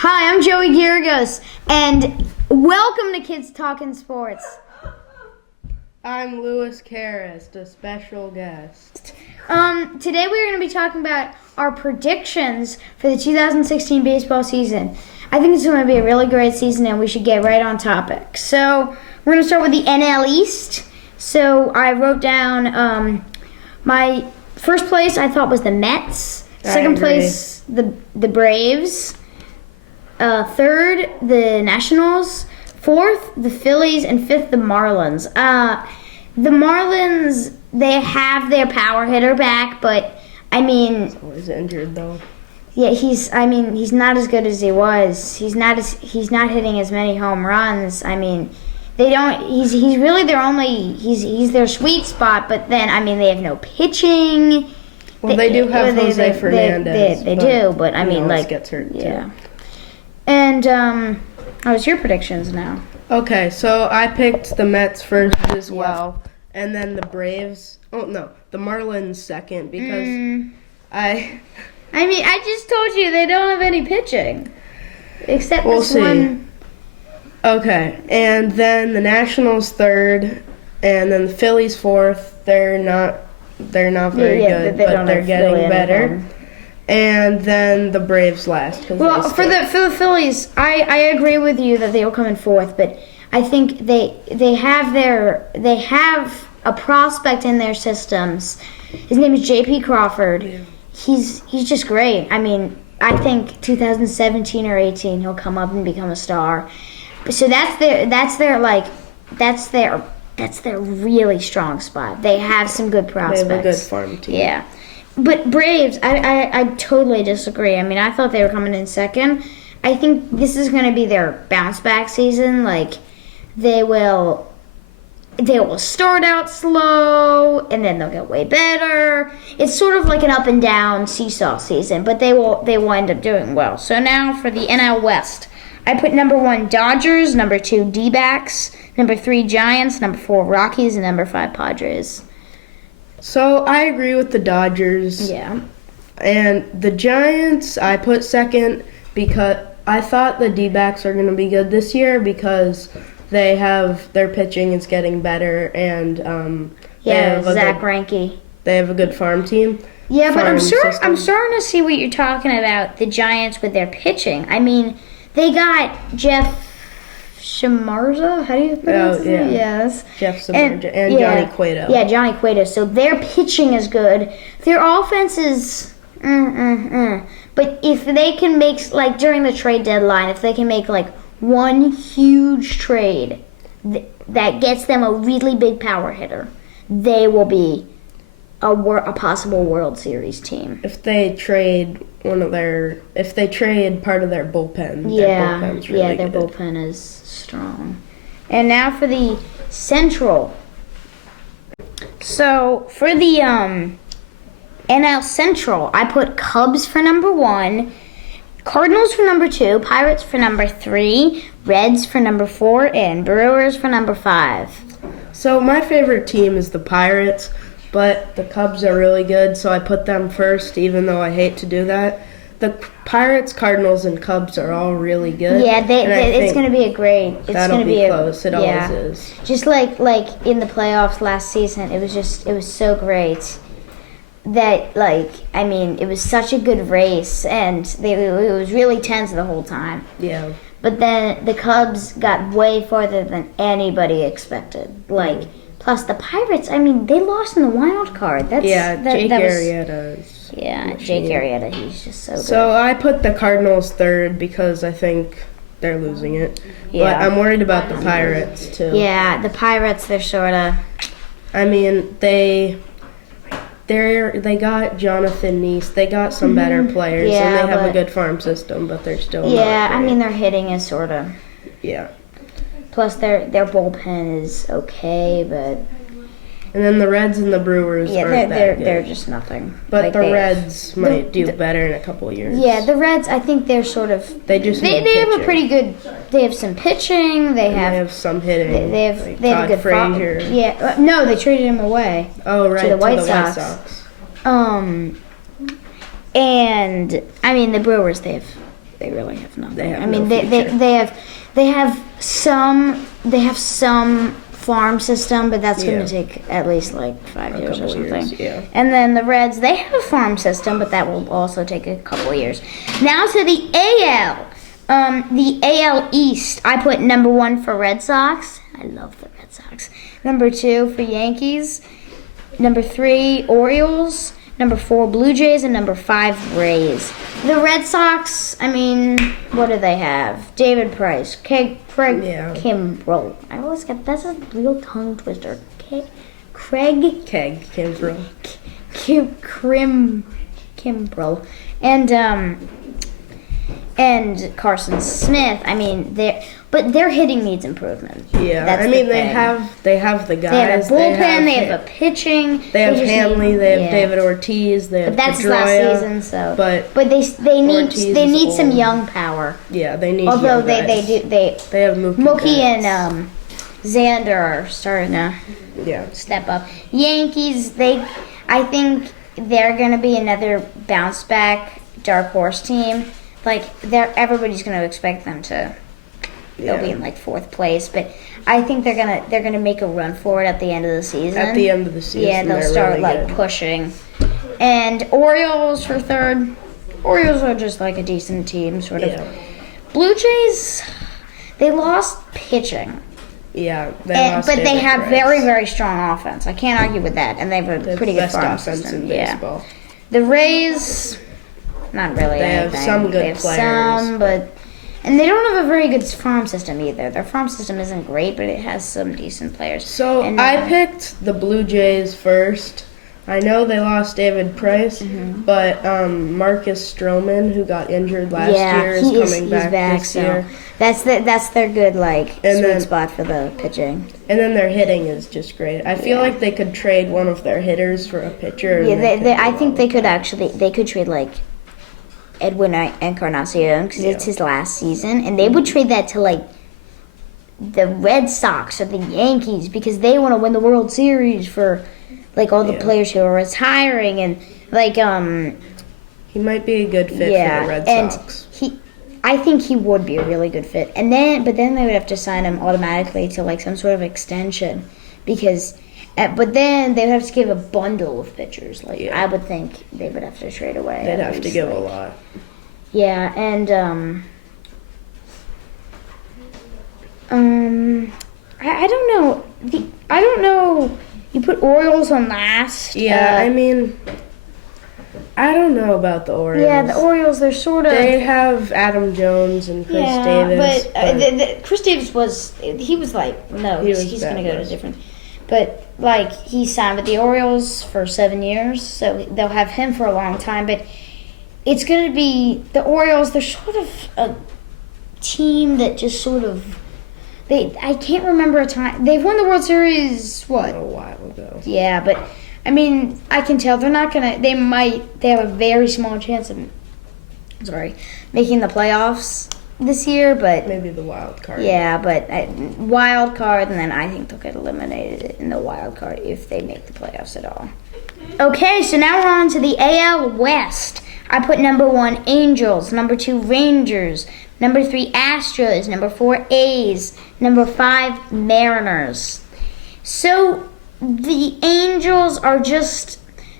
Hi, I'm Joey Girgos, and welcome to Kidz Talkin Sports. I'm Lewis Karras, the special guest. Today we're going to be talking about our predictions for the 2016 baseball season. I think it's going to be a really great season, and we should get right on topic. So we're going to start with the NL East. So I wrote down my first place I thought was the Mets. Second place, the Braves. Third, the Nationals. Fourth, the Phillies. And fifth, the Marlins. The Marlins, they have their power hitter back, but I mean, He's always injured though. yeah, he's not as good as he was. He's not hitting as many home runs. I mean, he's really he's their sweet spot, but then I mean, they have no pitching. Well, they do have Jose Fernandez. They do, but I mean, like, gets hurt yeah. too. And how was your predictions now? Okay, so I picked the Mets first as well, and then the Braves. Oh no, the Marlins second because I mean, I just told you they don't have any pitching, except We'll this see. one. Okay, and then the Nationals third, and then the Phillies fourth. They're not very good, but they're getting better. And then the Braves last. Well, for the Phillies, I agree with you that they will come in fourth, but I think they have a prospect in their systems. His name is J.P. Crawford. Yeah. He's just great. I mean, I think 2017 or 18 he'll come up and become a star. So that's their really strong spot. They have some good prospects. They have a good farm team. Yeah. But Braves, I totally disagree. I mean, I thought they were coming in second. I think this is going to be their bounce back season. Like, they will start out slow and then they'll get way better. It's sort of like an up and down seesaw season, but they will end up doing well. So now for the NL West, I put number 1 Dodgers, number 2 D-backs, number 3 Giants, number 4 Rockies, and number 5 Padres. So I agree with the Dodgers. Yeah. And the Giants, I put second because I thought the D-backs are going to be good this year because their pitching is getting better and Zach Greinke. They have a good farm team. Yeah, but I'm starting to see what you're talking about, the Giants with their pitching. I mean, they got Jeff Samardzija, how do you pronounce it? Yes. Jeff Samardzija and Johnny Cueto. Yeah, Johnny Cueto. So their pitching is good. Their offense is But if they can make, like during the trade deadline, if they can make like one huge trade that gets them a really big power hitter, they will be a possible World Series team. If they trade part of their bullpen, their bullpen's really their good. bullpen is strong. And now for the Central. So for the NL Central, I put Cubs for number 1, Cardinals for number 2, Pirates for number 3, Reds for number 4, and Brewers for number 5. So my favorite team is the Pirates, but the Cubs are really good, so I put them first, even though I hate to do that. The Pirates, Cardinals, and Cubs are all really good. Yeah, it's going to be a great. It's that'll going to be close. It always is. Just like in the playoffs last season, it was so great that it was such a good race, and it was really tense the whole time. Yeah. But then the Cubs got way farther than anybody expected. Plus the Pirates, I mean, they lost in the wild card. Jake Arrieta is... Yeah, Jake Arrieta, he's just so good. So I put the Cardinals third because I think they're losing it. Yeah. But I'm worried about the Pirates, too. Yeah, the Pirates, they're sort of... I mean, they got Jonathan Neese. They got some better players, and they have a good farm system, but they're still not great. I mean, their hitting is sort of... Yeah. Plus, their bullpen is okay, but... And then the Reds and the Brewers aren't that good. They're just nothing. But the Reds might do better in a couple of years. Yeah, the Reds, I think they're sort of... They have a pretty good... They have some pitching. They have some hitting. They have a good Frazier. Yeah. No, they traded him away. Oh, right. To the White Sox. And I mean the Brewers, they have They really have nothing. They have I mean, no they have some farm system, but that's going to take at least like 5 years or something. Yeah. And then the Reds, they have a farm system, but that will also take a couple of years. Now to the AL. The AL East, I put number 1 for Red Sox. I love the Red Sox. Number 2 for Yankees. Number 3, Orioles. Number 4, Blue Jays. And number 5, Rays. The Red Sox, I mean, what do they have? David Price, Craig Kimbrell. I always get, that's a real tongue twister. Craig Kimbrell. Kimbrell. And Carson Smith. I mean, their hitting needs improvement. Yeah, that's they have the guys. They have a bullpen. They have a pitching. They have Hanley. They have David Ortiz. They have. But that's Pedroia, last season, so. But they need some young power. Yeah, they need. Although they have Mookie and Xander are starting to step up. Yankees, I think they're going to be another bounce back dark horse team. Like everybody's going to expect them to. They'll be in like 4th place, but I think they're gonna make a run for it at the end of the season. At the end of the season, they'll start really like pushing. And Orioles for 3rd. Orioles are just like a decent team, sort of. Blue Jays, they lost pitching. Yeah, but they have very, very strong offense. I can't argue with that, and they have a pretty good farm system. In baseball. The Rays, not really. They anything. have some good players, and they don't have a very good farm system either. Their farm system isn't great, but it has some decent players. So I picked the Blue Jays first. I know they lost David Price, but Marcus Stroman, who got injured last year, is coming back this year. That's their good sweet spot for the pitching. And then their hitting is just great. I feel like they could trade one of their hitters for a pitcher. Yeah, I think they could trade like Edwin Encarnacion because it's his last season, and they would trade that to like the Red Sox or the Yankees because they want to win the World Series for like all the players who are retiring and like he might be a good fit for the Red Sox. I think he would be a really good fit, but then they would have to sign him automatically to like some sort of extension because. But then they would have to give a bundle of pitchers. I would think they would have to trade away. They'd have to give a lot. Yeah, and I don't know. I don't know. You put Orioles on last. Yeah, I mean, I don't know about the Orioles. Yeah, the Orioles, they're sort of. They have Adam Jones and Chris Davis. But Chris Davis was going to go to different. But, like, he signed with the Orioles for 7 years, so they'll have him for a long time. But it's going to be the Orioles. They're sort of a team that just sort of I can't remember a time. They've won the World Series, what? A while ago. Yeah, but, I mean, I can tell they're not going to. They have a very small chance of, making the playoffs this year, but maybe the wild card. Yeah, but wild card, and then I think they'll get eliminated in the wild card if they make the playoffs at all. Okay, so now we're on to the AL West. I put number 1 Angels, number 2 Rangers, number 3 Astros, number 4 A's, number 5 Mariners. So the Angels are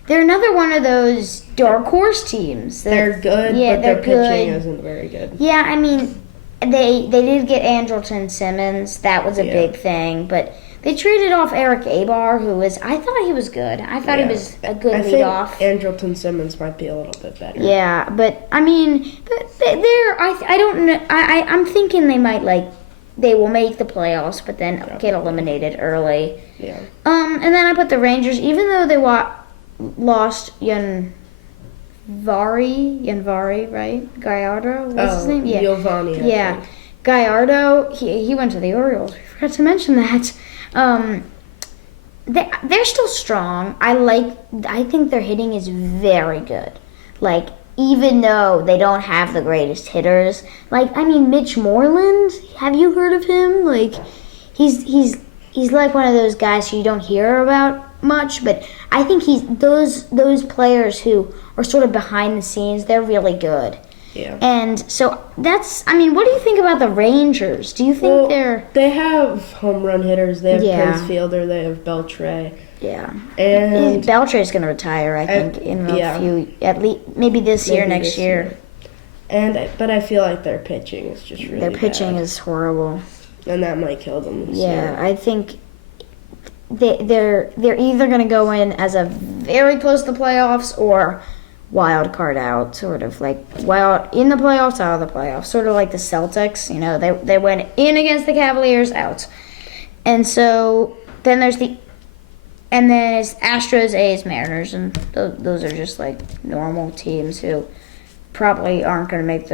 they're another one of those dark horse teams. They're good, but their pitching isn't very good. Yeah, I mean, they did get Andrelton Simmons. That was a big thing. But they traded off Eric Abar, I thought he was good. I thought he was a good leadoff. I think Andrelton Simmons might be a little bit better. Yeah, but, I mean, I don't know. I'm thinking they will make the playoffs, but then get eliminated early. Yeah. And then I put the Rangers, even though they lost Yanvari, right? Gallardo, what's his name? Yeah, Giovanni. Yeah, Gallardo. He went to the Orioles. We forgot to mention that. They're still strong. I think their hitting is very good. Like, even though they don't have the greatest hitters, Mitch Moreland. Have you heard of him? Like, he's like one of those guys who you don't hear about much, but I think he's those players who are sort of behind the scenes. They're really good. Yeah. And so what do you think about the Rangers? Do you think they have home run hitters. They have Yeah. Prince Fielder. They have Beltre. Yeah. And Beltre's going to retire, I think, in a few, at least maybe this year, next year. But I feel like their pitching is just really Their pitching bad. is horrible. And that might kill them this year. I think they're either going to go in as a very close to playoffs or wild card out, sort of like wild in the playoffs, out of the playoffs, sort of like the Celtics. You know, they went in against the Cavaliers, out, and so then it's Astros, A's, Mariners, and those are just like normal teams who probably aren't going to make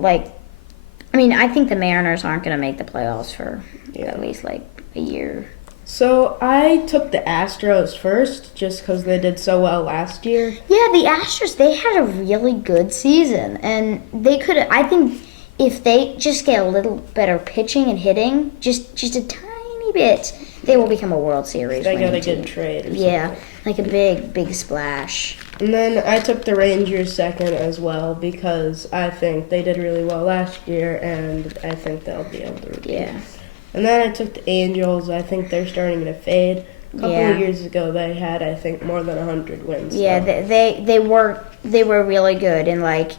I think the Mariners aren't going to make the playoffs for at least like a year. So I took the Astros first just because they did so well last year. Yeah, the Astros, they had a really good season. And they could, I think if they just get a little better pitching and hitting, just a tiny bit, they will become a World Series They got a team. good trade or something. Yeah, like a big splash. And then I took the Rangers second as well because I think they did really well last year and I think they'll be able to repeat. Yeah. And then I took the Angels. I think they're starting to fade. A couple of years ago, they had, I think, more than 100 wins. Yeah, they were really good. And like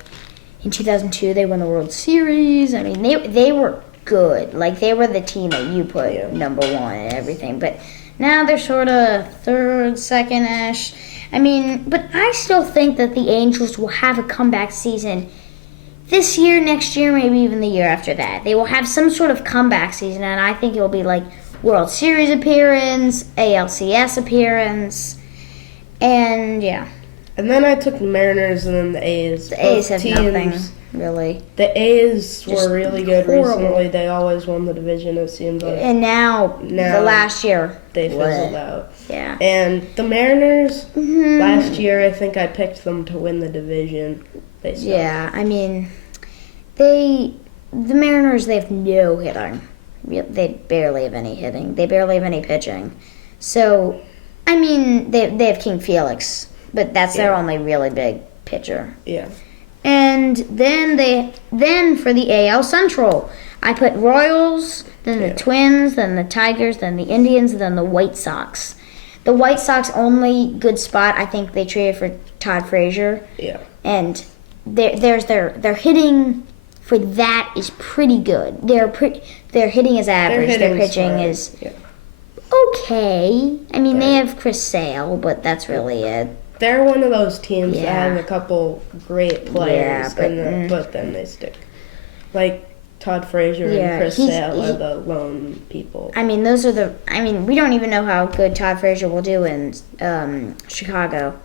in 2002, they won the World Series. I mean, they were good. Like they were the team that you put number one and everything. But now they're sort of third, second-ish. I mean, but I still think that the Angels will have a comeback season. This year, next year, maybe even the year after that. They will have some sort of comeback season, and I think it will be like World Series appearance, ALCS appearance, and yeah. And then I took the Mariners and then the A's. The A's have nothing, really. The A's were really good horrible. recently. They always won the division, it seems like. And now the last year. They fizzled out. Yeah. And the Mariners, last year, I think I picked them to win the division. They suck. Yeah, I mean, the Mariners, they have no hitting. They barely have any hitting. They barely have any pitching. So, I mean, they have King Felix, but that's their only really big pitcher. Yeah. And then for the AL Central, I put Royals, then the Twins, then the Tigers, then the Indians, then the White Sox. The White Sox only good spot, I think they traded for Todd Frazier. Yeah. And their hitting for that is pretty good. Their hitting is average. Their pitching is okay. I mean, they have Chris Sale, but that's really it. They're one of those teams that have a couple great players, but then they stick. Like Todd Frazier and Chris Sale are the lone people. I mean, we don't even know how good Todd Frazier will do in Chicago.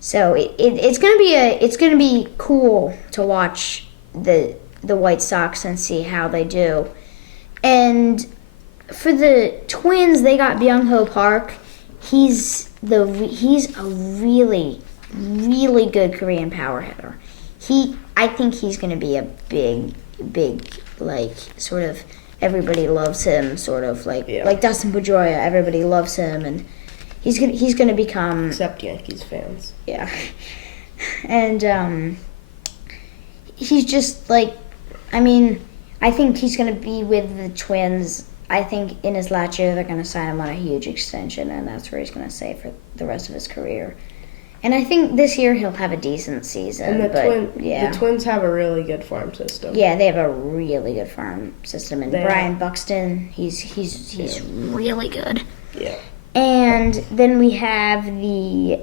So it's gonna be cool to watch the White Sox and see how they do. And for the Twins, they got Byung-ho Park. He's a really, really good Korean power hitter. I think he's gonna be a big, like sort of everybody loves him, sort of like Dustin Pedroia. Everybody loves him, and he's gonna become, except Yankees fans. Yeah, and he's just like, I mean, I think he's gonna be with the Twins. I think in his last year they're gonna sign him on a huge extension, and that's where he's gonna stay for the rest of his career. And I think this year he'll have a decent season. And the Twins have a really good farm system. Yeah, they have a really good farm system. And Brian Buxton, he's really good. Yeah. And then we have the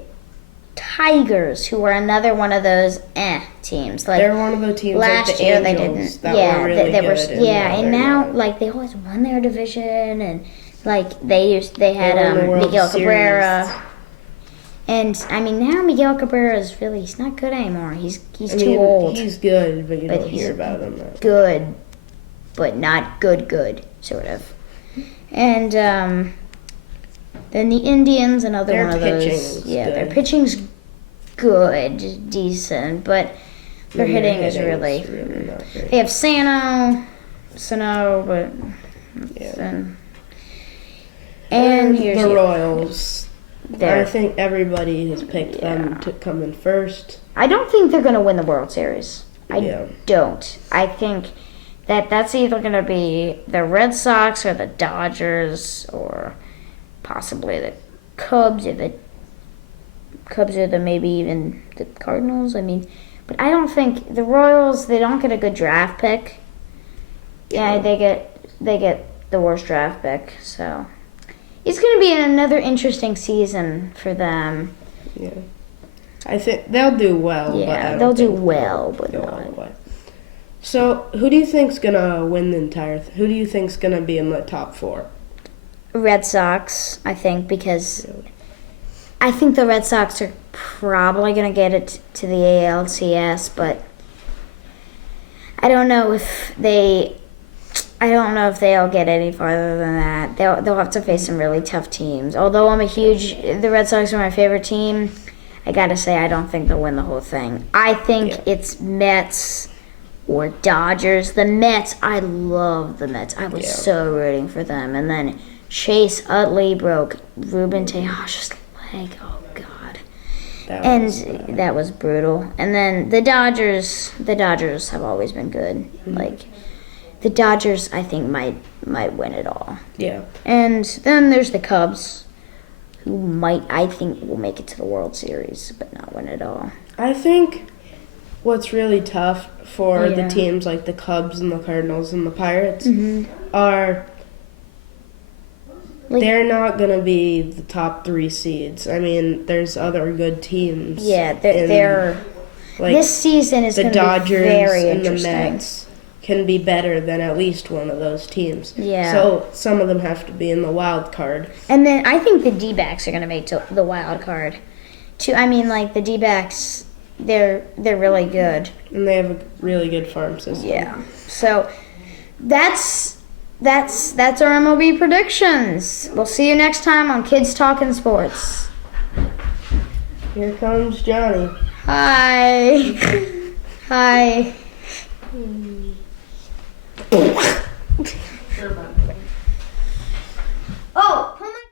Tigers, who were another one of those teams. Like they're one of the teams last like the year Angels they didn't. That were really good. And now like they always won their division, and like they had Miguel Cabrera. And I mean, now Miguel Cabrera he's not good anymore. He's too old. He's good, but you don't hear about him. Good, but not good, sort of. And then the Indians, another one of those. Yeah, their pitching's good, decent, but their hitting is really not great. They have Sano, but and here's the Royals. I think everybody has picked them to come in first. I don't think they're going to win the World Series. I don't. I think that's either going to be the Red Sox or the Dodgers or possibly the Cubs or maybe even the Cardinals. I mean, but I don't think the Royals, they don't get a good draft pick. Yeah, they get the worst draft pick. So it's going to be another interesting season for them. Yeah. I think they'll do well. Yeah, they'll do well, but not. So, who do you think's gonna win the entire? Who do you think's gonna be in the top 4? Red Sox, I think, because I think the Red Sox are probably gonna get it to the ALCS, but I don't know if they'll get any farther than that. They'll have to face some really tough teams. Although the Red Sox are my favorite team, I gotta say I don't think they'll win the whole thing. I think it's Mets or Dodgers. The Mets, I love the Mets. I was so rooting for them. And then Chase Utley broke Ruben Teja's leg. Oh God. That was brutal. And then the Dodgers have always been good. Mm-hmm. Like the Dodgers, I think might win it all. Yeah. And then there's the Cubs, who I think will make it to the World Series, but not win it all. I think what's really tough for the teams like the Cubs and the Cardinals and the Pirates are they're not going to be the top 3 seeds. I mean, there's other good teams. Yeah, they're this season is going to be very interesting. The Dodgers and the Mets can be better than at least one of those teams. Yeah. So some of them have to be in the wild card. And then I think the D-backs are going to make the wild card. I mean, like the D-backs, they're really good. And they have a really good farm system. Yeah. So that's our MLB predictions. We'll see you next time on Kids Talkin' Sports. Here comes Johnny. Hi. Hi.